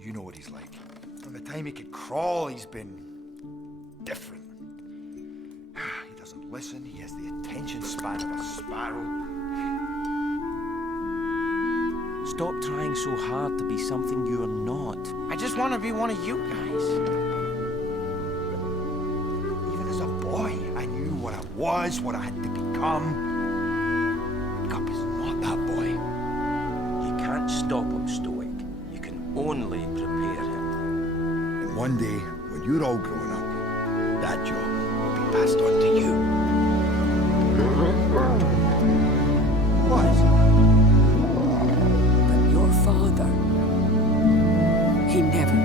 You know what he's like. From the time he could crawl, he's been different. He doesn't listen. He has the attention span of a sparrow. Stop trying so hard to be something you're not. I just want to be one of you guys. Even as a boy, I knew what I was, what I had to become. Hiccup is not that boy. You can't stop him, Stoic. You can only prepare him. And one day, when you're all grown up, that job will be passed on to you. What? But your father, he never